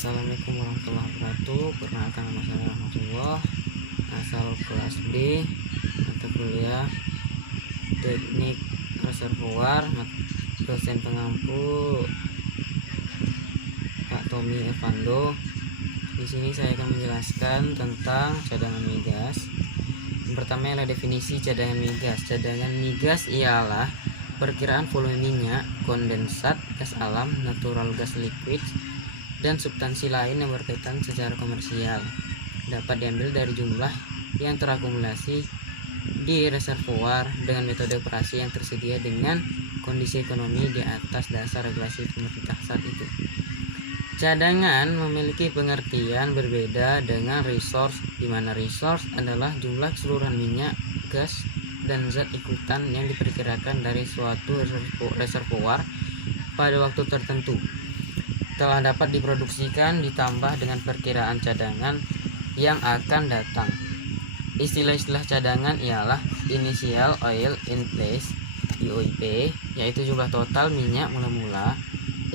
Assalamualaikum warahmatullahi wabarakatuh. Perkenalkan, nama saya Rahmatullah, asal kelas B, mata kuliah Teknik Reservoir, dosen pengampu Pak Tommy Evando. Di sini saya akan menjelaskan tentang cadangan migas. Yang pertama adalah definisi cadangan migas. Cadangan migas ialah perkiraan volume minyak, kondensat, gas alam, natural gas liquid, dan substansi lain yang berkaitan secara komersial. Dapat diambil dari jumlah yang terakumulasi di reservoir dengan metode operasi yang tersedia dengan kondisi ekonomi di atas dasar regulasi pemerintah saat itu. Cadangan memiliki pengertian berbeda dengan resource, di mana resource adalah jumlah keseluruhan minyak, gas, dan zat ikutan yang diperkirakan dari suatu reservoir pada waktu tertentu telah dapat diproduksikan ditambah dengan perkiraan cadangan yang akan datang. Istilah-istilah cadangan ialah initial oil in place (IOIP), yaitu jumlah total minyak mula-mula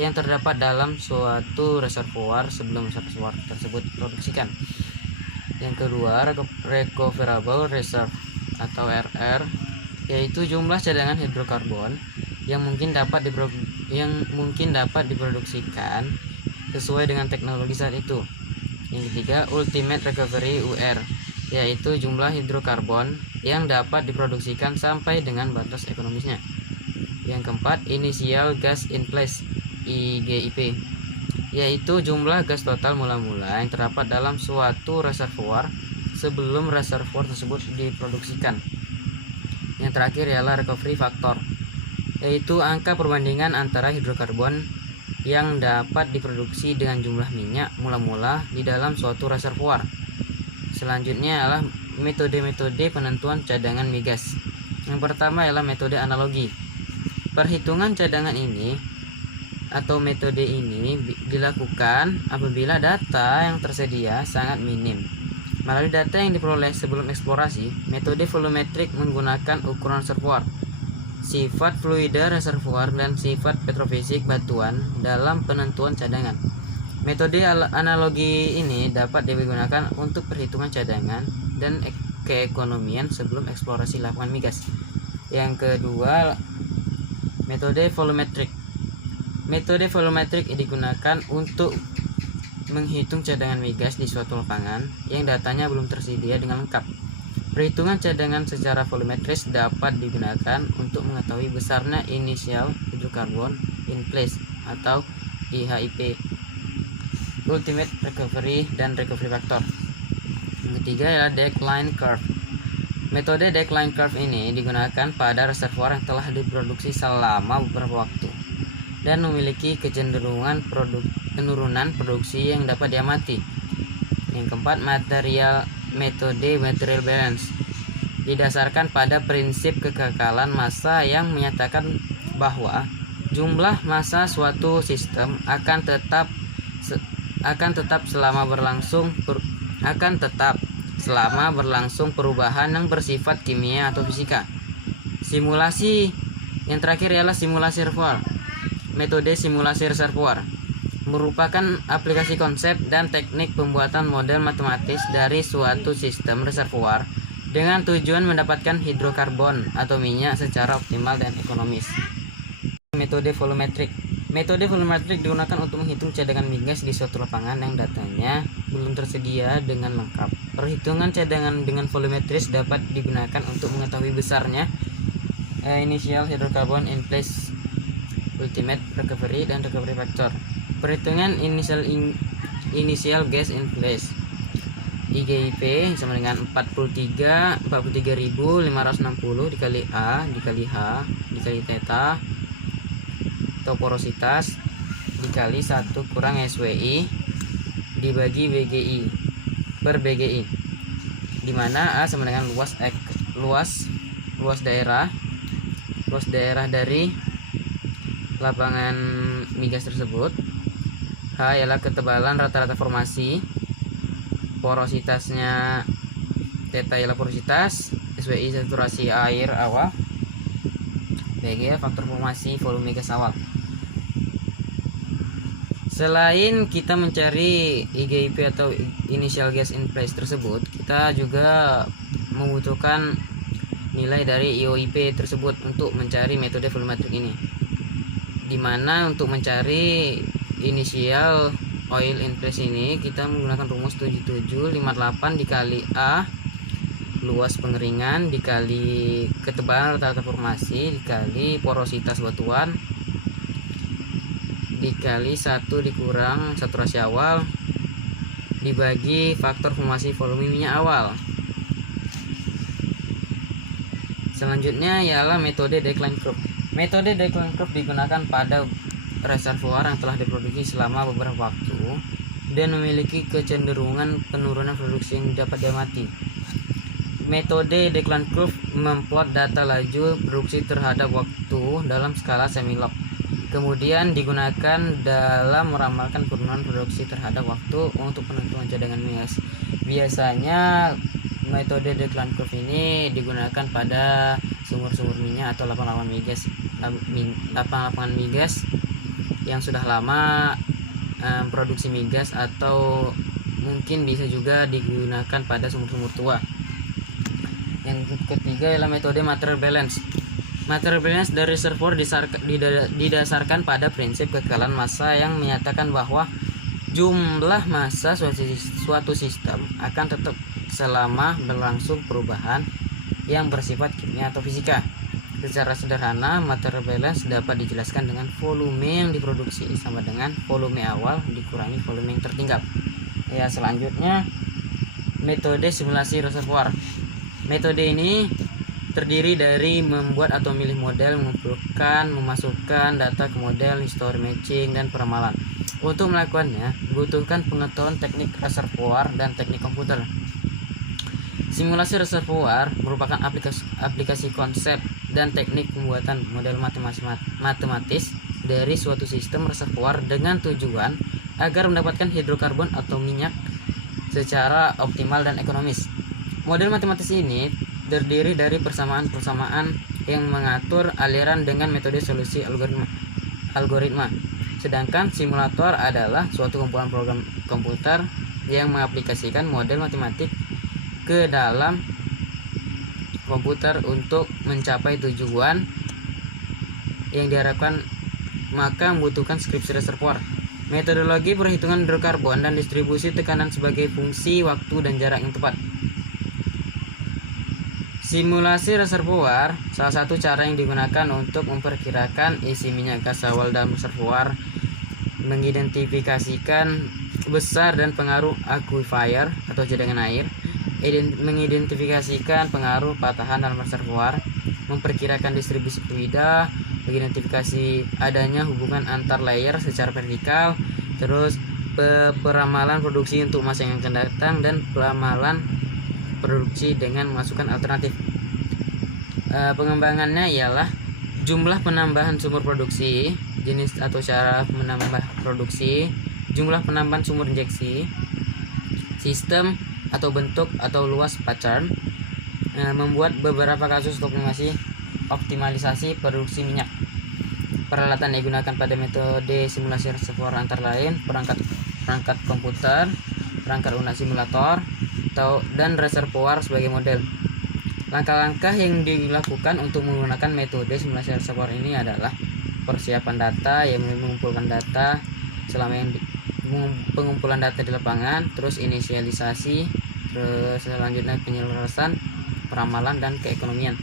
yang terdapat dalam suatu reservoir sebelum reservoir tersebut diproduksikan. Yang kedua, recoverable reserve atau RR, yaitu jumlah cadangan hidrokarbon yang mungkin dapat diproduksikan sesuai dengan teknologi saat itu. Yang ketiga, ultimate recovery UR, yaitu jumlah hidrokarbon yang dapat diproduksikan sampai dengan batas ekonomisnya. Yang keempat, initial gas in place IGIP, yaitu jumlah gas total mula-mula yang terdapat dalam suatu reservoir sebelum reservoir tersebut diproduksikan. Yang terakhir ialah recovery factor, yaitu angka perbandingan antara hidrokarbon yang dapat diproduksi dengan jumlah minyak mula-mula di dalam suatu reservoir. Selanjutnya adalah metode-metode penentuan cadangan migas. Yang pertama ialah metode analogi. Perhitungan cadangan ini atau metode ini dilakukan apabila data yang tersedia sangat minim. Melalui data yang diperoleh sebelum eksplorasi, metode volumetrik menggunakan ukuran reservoir, sifat fluida reservoir, dan sifat petrofisik batuan dalam penentuan cadangan. Metode analogi ini dapat digunakan untuk perhitungan cadangan dan keekonomian sebelum eksplorasi lapangan migas. Yang kedua, metode volumetrik. Metode volumetrik digunakan untuk menghitung cadangan migas di suatu lapangan yang datanya belum tersedia dengan lengkap. Perhitungan cadangan secara volumetris dapat digunakan untuk mengetahui besarnya initial hydrocarbon in place atau IHIP, ultimate recovery, dan recovery factor. Yang ketiga adalah decline curve. Metode decline curve ini digunakan pada reservoir yang telah diproduksi selama beberapa waktu dan memiliki kecenderungan penurunan produksi yang dapat diamati. Yang keempat, metode material balance didasarkan pada prinsip kekekalan massa yang menyatakan bahwa jumlah massa suatu sistem akan tetap selama berlangsung perubahan yang bersifat kimia atau fisika. Simulasi. Yang terakhir ialah simulasi reservoir. Metode simulasi reservoir merupakan aplikasi konsep dan teknik pembuatan model matematis dari suatu sistem reservoir dengan tujuan mendapatkan hidrokarbon atau minyak secara optimal dan ekonomis. Metode volumetrik. Metode volumetrik digunakan untuk menghitung cadangan migas di suatu lapangan yang datanya belum tersedia dengan lengkap. Perhitungan cadangan dengan volumetris dapat digunakan untuk mengetahui besarnya initial hydrocarbon in place, ultimate recovery, dan recovery factor. Perhitungan initial gas in place IGIP sama dengan 43.560 dikali A dikali H dikali theta atau porositas dikali 1 kurang SWI dibagi BGI per BGI, dimana A sama dengan luas daerah dari lapangan migas tersebut. H ialah ketebalan rata-rata formasi, porositasnya theta ialah porositas, SWI saturasi air awal, BG faktor formasi volume gas awal. Selain kita mencari IGIP atau initial gas in place tersebut, kita juga membutuhkan nilai dari IOIP tersebut untuk mencari metode volumetric ini. Dimana untuk mencari initial oil in place ini kita menggunakan rumus 7758 dikali A luas pengeringan dikali ketebalan rata-rata formasi dikali porositas batuan dikali 1 dikurang saturasi awal dibagi faktor formasi volume minyak awal. Selanjutnya ialah metode decline curve. Metode decline curve digunakan pada reservoir yang telah diproduksi selama beberapa waktu dan memiliki kecenderungan penurunan produksi yang dapat diamati. Metode decline curve memplot data laju produksi terhadap waktu dalam skala semi-log. Kemudian digunakan dalam meramalkan penurunan produksi terhadap waktu untuk penentuan cadangan migas. Biasanya metode decline curve ini digunakan pada sumur-sumur minyak atau lapangan migas yang sudah lama produksi migas, atau mungkin bisa juga digunakan pada sumur-sumur tua. Yang ketiga adalah metode material balance. Material balance dari reservoir didasarkan pada prinsip kekekalan massa yang menyatakan bahwa jumlah massa suatu sistem akan tetap selama berlangsung perubahan yang bersifat kimia atau fisika. Secara sederhana, material balance dapat dijelaskan dengan volume yang diproduksi sama dengan volume awal dikurangi volume yang tertinggal. Ya, selanjutnya metode simulasi reservoir. Metode ini terdiri dari membuat atau memilih model, mengumpulkan, memasukkan data ke model, history matching, dan peramalan. Untuk melakukannya, dibutuhkan pengetahuan teknik reservoir dan teknik komputer. Simulasi reservoir merupakan aplikasi konsep dan teknik pembuatan model matematis dari suatu sistem reservoir dengan tujuan agar mendapatkan hidrokarbon atau minyak secara optimal dan ekonomis. Model matematis ini terdiri dari persamaan-persamaan yang mengatur aliran dengan metode solusi algoritma. Sedangkan simulator adalah suatu kumpulan program komputer yang mengaplikasikan model matematik ke dalam komputer untuk mencapai tujuan yang diharapkan, maka membutuhkan deskripsi reservoir. Metodologi perhitungan hidrokarbon dan distribusi tekanan sebagai fungsi waktu dan jarak yang tepat. Simulasi reservoir salah satu cara yang digunakan untuk memperkirakan isi minyak gas awal dalam reservoir, mengidentifikasikan besar dan pengaruh aquifer atau cadangan air, mengidentifikasikan pengaruh patahan dalam reservoir, memperkirakan distribusi fluida, mengidentifikasi adanya hubungan antar layer secara vertikal, terus peramalan produksi untuk masa yang akan datang, dan peramalan produksi dengan memasukkan alternatif. Pengembangannya ialah jumlah penambahan sumur produksi, jenis atau cara menambah produksi, jumlah penambahan sumur injeksi, sistem atau bentuk atau luas pattern, membuat beberapa kasus optimalisasi produksi minyak. Peralatan yang digunakan pada metode simulasi reservoir antara lain perangkat komputer, perangkat lunak simulator, dan reservoir sebagai model. Langkah-langkah yang dilakukan untuk menggunakan metode simulasi reservoir ini adalah persiapan data, yang mengumpulkan data selama yang pengumpulan data di lapangan, terus inisialisasi, terus selanjutnya penyelesaian, peramalan, dan keekonomian.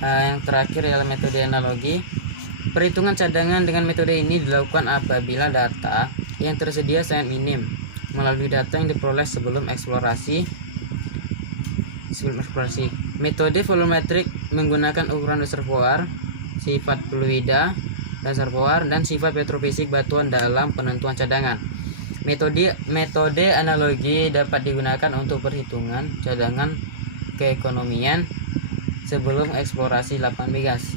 Yang terakhir adalah metode analogi. Perhitungan cadangan dengan metode ini dilakukan apabila data yang tersedia sangat minim melalui data yang diperoleh sebelum eksplorasi. Metode volumetric menggunakan ukuran reservoir, sifat fluida reservoir, dan sifat petrofisik batuan dalam penentuan cadangan. Metode analogi dapat digunakan untuk perhitungan cadangan keekonomian sebelum eksplorasi lapangan migas.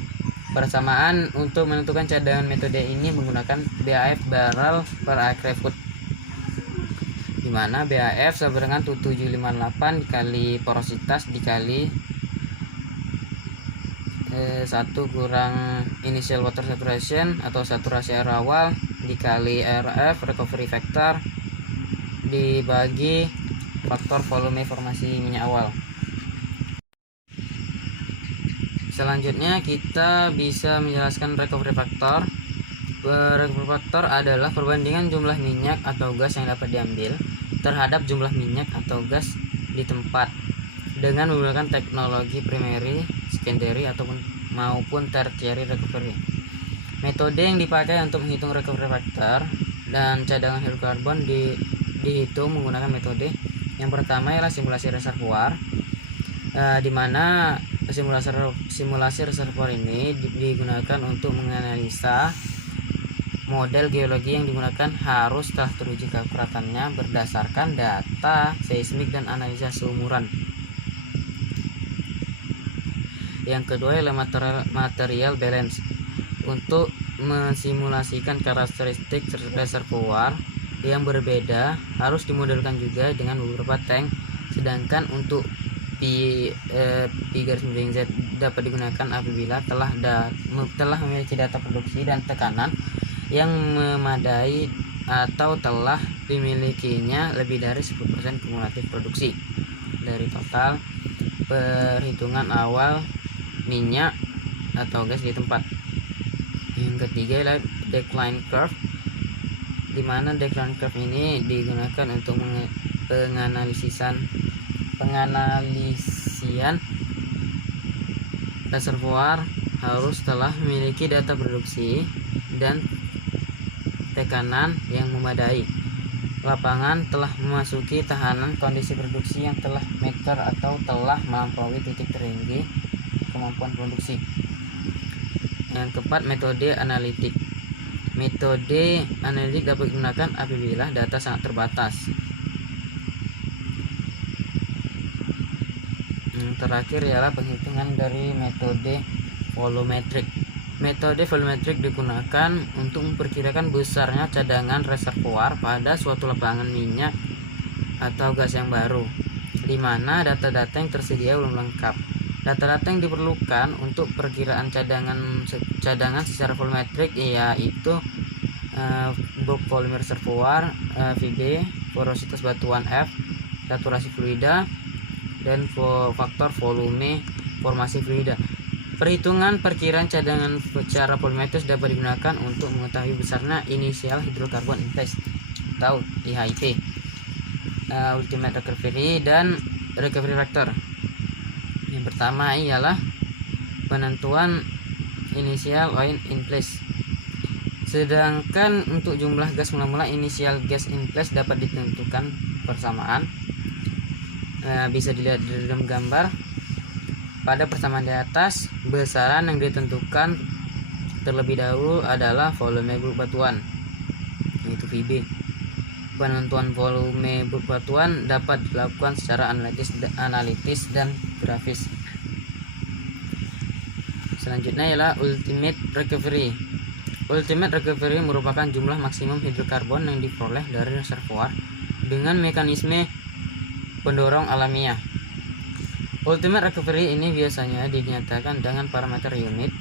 Persamaan untuk menentukan cadangan metode ini menggunakan BAF barrel per acre foot, di mana BAF sama dengan 7758 dikali porositas dikali 1 kurang initial water saturation atau saturasi air awal dikali RF recovery factor dibagi faktor volume formasi minyak awal. Selanjutnya kita bisa menjelaskan recovery factor. Recovery factor adalah perbandingan jumlah minyak atau gas yang dapat diambil terhadap jumlah minyak atau gas di tempat dengan menggunakan teknologi primary, secondary maupun tertiary recovery. Metode yang dipakai untuk menghitung recovery factor dan cadangan hidrokarbon dihitung menggunakan metode yang pertama ialah simulasi reservoir, di mana simulasi reservoir ini digunakan untuk menganalisa model geologi yang digunakan harus telah teruji keakuratannya berdasarkan data seismik dan analisa seumuran. Yang kedua ialah material balance. Untuk mensimulasikan karakteristik reservoir yang berbeda harus dimodelkan juga dengan beberapa tank, sedangkan untuk P-Z dapat digunakan apabila telah memiliki data produksi dan tekanan yang memadai atau telah dimilikinya lebih dari 10% kumulatif produksi dari total perhitungan awal minyak atau gas di tempat. Yang ketiga adalah decline curve, di mana decline curve ini digunakan untuk penganalisian reservoir harus telah memiliki data produksi dan tekanan yang memadai. Lapangan telah memasuki tahanan kondisi produksi yang telah meter atau telah melampaui titik tertinggi kemampuan produksi. Yang keempat, metode analitik. Metode analitik dapat digunakan apabila data sangat terbatas. Yang terakhir ialah penghitungan dari metode volumetric. Metode volumetric digunakan untuk memperkirakan besarnya cadangan reservoir pada suatu lapangan minyak atau gas yang baru, di mana data-data yang tersedia belum lengkap. Data-data yang diperlukan untuk perkiraan cadangan secara volumetrik yaitu bulk volume reservoir VB, porositas batuan F, saturasi fluida, dan faktor volume formasi fluida. Perhitungan perkiraan cadangan secara volumetris dapat digunakan untuk mengetahui besarnya initial hydrocarbon in place atau IHIP, ultimate recovery dan recovery factor. Yang pertama ialah penentuan initial oil in place. Sedangkan untuk jumlah gas mula-mula initial gas in place dapat ditentukan bersamaan. Bisa dilihat di dalam gambar. Pada persamaan di atas, besaran yang ditentukan terlebih dahulu adalah volume bulk batuan, yaitu VB. Penentuan volume bulk batuan dapat dilakukan secara analitis dan grafis. Selanjutnya ialah ultimate recovery. Ultimate recovery merupakan jumlah maksimum hidrokarbon yang diperoleh dari reservoir dengan mekanisme pendorong alamiah. Ultimate recovery ini biasanya dinyatakan dengan parameter unit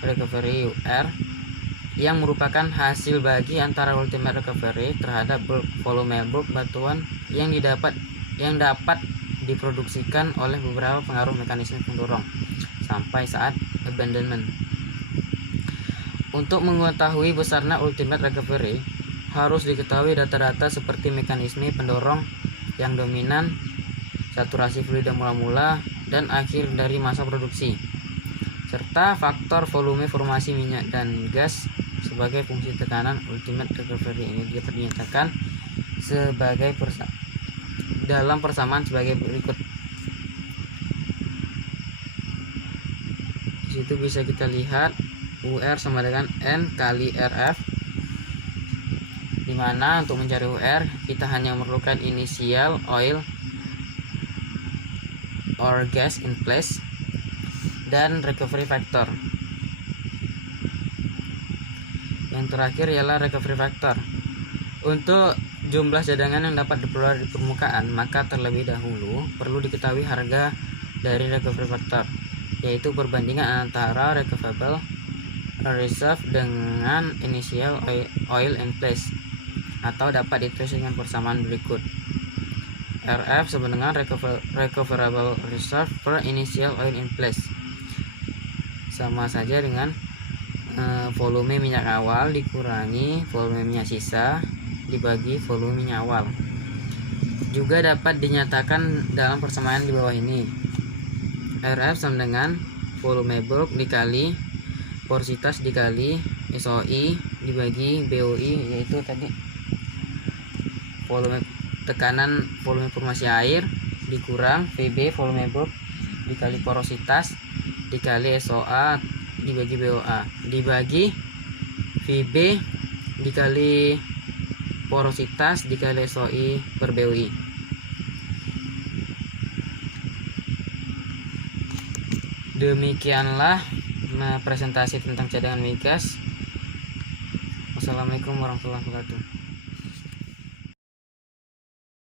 recovery UR yang merupakan hasil bagi antara ultimate recovery terhadap volume bulk batuan yang dapat diproduksikan oleh beberapa pengaruh mekanisme pendorong sampai saat abandonment. Untuk mengetahui besarnya ultimate recovery harus diketahui data-data seperti mekanisme pendorong yang dominan, saturasi fluida mula-mula dan akhir dari masa produksi, serta faktor volume formasi minyak dan gas sebagai fungsi tekanan. Ultimate recovery ini dapat dinyatakan sebagai dalam persamaan sebagai berikut. Di situ bisa kita lihat UR sama dengan N kali RF, dimana untuk mencari UR kita hanya memerlukan initial oil or gas in place dan recovery factor. Yang terakhir ialah recovery factor. Untuk jumlah cadangan yang dapat diperoleh di permukaan, maka terlebih dahulu perlu diketahui harga dari recovery factor, yaitu perbandingan antara recoverable reserve dengan initial oil in place, atau dapat ditulis dengan persamaan berikut. RF sama dengan recoverable reserve per initial oil in place, sama saja dengan volume minyak awal dikurangi volume minyak sisa dibagi volume minyak awal. Juga dapat dinyatakan dalam persamaan di bawah ini. RF sama dengan volume bulk dikali porositas dikali SOI dibagi BOI, yaitu tadi volume tekanan volume formasi air dikurang VB volume bulk dikali porositas dikali SOA dibagi BOA dibagi VB dikali porositas dikali SOI per BOI. Demikianlah presentasi tentang cadangan migas. Wassalamualaikum warahmatullahi wabarakatuh.